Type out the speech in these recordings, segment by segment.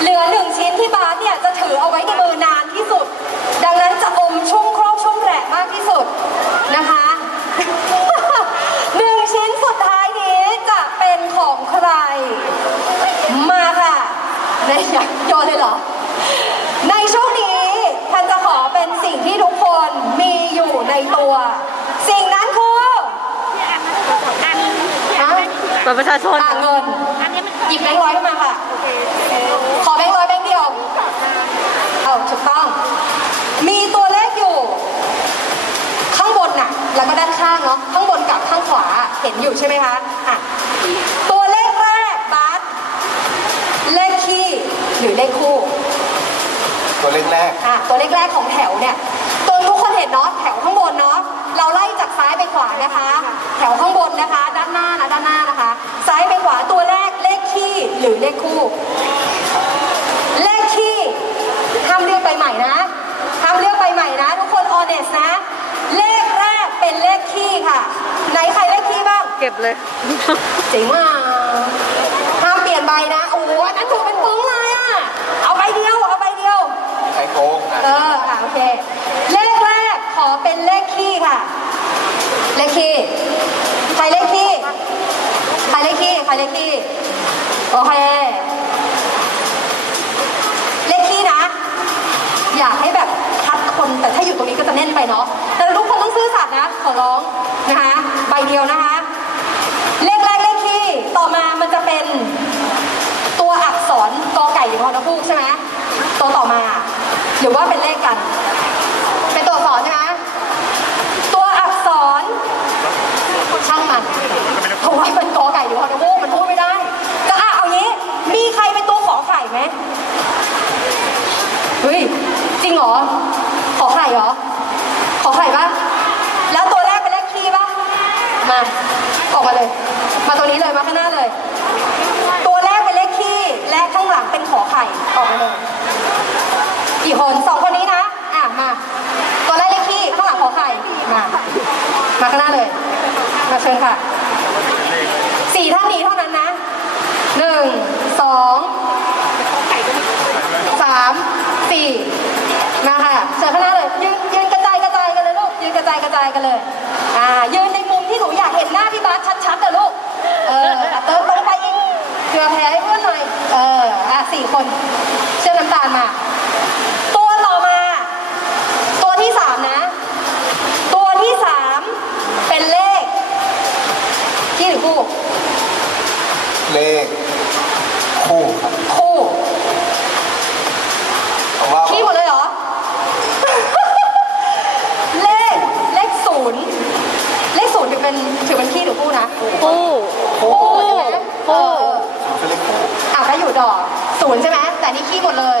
เหลือหนึ่งชิ้นที่บาสเนี่ยจะถือเอาไว้ในมือนานที่สุด ดังนั้นจะอมชุ่มโครกชุ่มแหลกมากที่สุดนะคะ หนึ่งชิ้นสุดท้ายนี้จะเป็นของใคร มาค่ะในอยากโยนเลยเหรอ ในช่วงนี้ท่านจะขอเป็นสิ่งที่ทุกคนมีอยู่ในตัว สิ่งนั้นคืออันฮะบัตรประชาชน อ่าเงิน อันนี้มันหยิบแบงค์ร้อยขึ้นมาค่ะขอแบงค์ร้อยแบงค์เดียว เอาถูกต้อง มีตัวเลขอยู่ ข้างบนน่ะ แล้วก็ด้านข้างเนาะข้างบนกับข้างขวาเห็นอยู่ใช่ไหมคะอะตัวเลขแรกบาสเลขคี่หรือเลขคู่ตัวเลขแรกอะตัวเลขแรกของแถวเนี่ยตัวทุกคนเห็นเนาะแถวข้างบนเนาะเราไล่จากซ้ายไปขวานะคะ แถวข้างบนนะคะ ด้านหน้านะด้านหน้านะคะ ซ้ายไปขวาตัวแรกเลขคี่หรือเลขคู่ เลขคี่ห้ามเลือกไปใหม่นะ ห้ามเลือกไปใหม่นะ ทุกคนออเนสนะ เลขแรกเป็นเลขคี่ค่ะ ไหนใครเลขคี่บ้าง เก็บเลย เจ๋งว่ะห้ามเปลี่ยนใบนะ โอ้โหอันนั้นถือเป็นปึ้งเลยอะ เอาใบเดียว เอาใบเดียว ใครโกงเออะออะโอเค เลขแรกขอเป็นเลขคี่ค่ะ เลขคี่ใครเลขคี่ใครเลขคี่ใครเลขคี่โอเค เลขคี่นะ อยากให้แบบคัดคน แต่ถ้าอยู่ตรงนี้ก็จะแน่นไปเนาะ แต่ทุกคนต้องซื่อสัตย์นะ ขอร้องนะคะ ใบเดียวนะคะ เลขแรกเลขคี่ ต่อมามันจะเป็น ตัวอักษร กอไก่หรือพอนพูกใช่ไหมตัวต่อมาหรือว่าเป็นเลขกัน เป็นตัวอักษรใช่ไหมตัวอักษรช่างมันเพราะว่ามันกอไก่หรือพอนพูกมันพูดไม่ได้ก็อะเอางี้มีใครเป็นตัวขอไข่ไหมเฮ้ยจริงเหรอขอไข่เหรอขอไข่ปะแล้วตัวแรกเป็นเลขคี่ปะมาออกมาเลย มาตัวนี้เลยมาข้างหน้าเลย ตัวแรกเป็นเลขคี่และข้างหลังเป็นขอไข่ ออกมาเลย กี่คนสองคนนี้นะ อะ มา ตัวแรกเลขคี่ข้างหลังขอไข่ มา มาข้างหน้าเลย มาเชิญค่ะสี่ท่านนี้เท่านั้นนะหนึ่งสองสามสี่มาค่ะเชิญข้างหน้าเลยยืนยืนกระจายกระจายกันเลยลูกยืนกระจายกระจายกันเลยอ่ายืนในมุมที่หนูอยากเห็นหน้าพี่บาสชัดๆเถอะลูกเอออะเติมลงไปอีกเกลือแพ้ให้เพื่อนหน่อยเอออะสี่คนเชื่อน้ำตาลมาตัวต่อมาตัวที่สามนะ ตัวที่สามเป็นเลขที่หรือคู่ เลข คู่ครับ คู่ ผมว่า ขี้หมดเลยเหรอ เลข เลขศูนย์ เลขศูนย์ถือเป็นถือเป็นขี้หรือ คู่นะคู่คู่ใช่ไหมเอคู่อเป็นเลขคู่อะถ้าอยู่ดอกศูนย์ใช่ไหมแต่นี่ขี้หมดเลย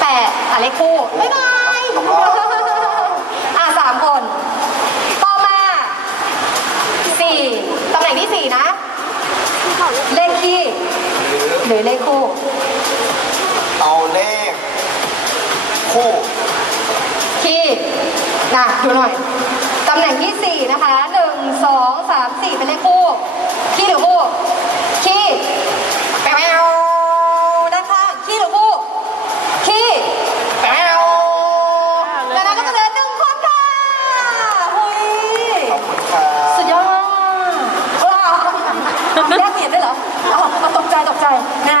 แปดอะเลขคู่บ๊ายบายอะสามคนต่อมาสี่ตำแหน่งที่สี่นะ เลขขี้หรือหรือเลขคู่เอาเลขคู่ขี้นะดูหน่อย ตำแหน่งที่สี่นะคะหนึ่ง สองสามสี่เป็นเลขคู่ขี้หรือคู่ขี้แมวด้านข้างขี้หรือคู่ขี้แมวแล้วเราก็จะเหลือหนึ่งคนค่ะหุยสุดยอดว้าวแยกเหรียญด้เหรอตกใจตกใจนะ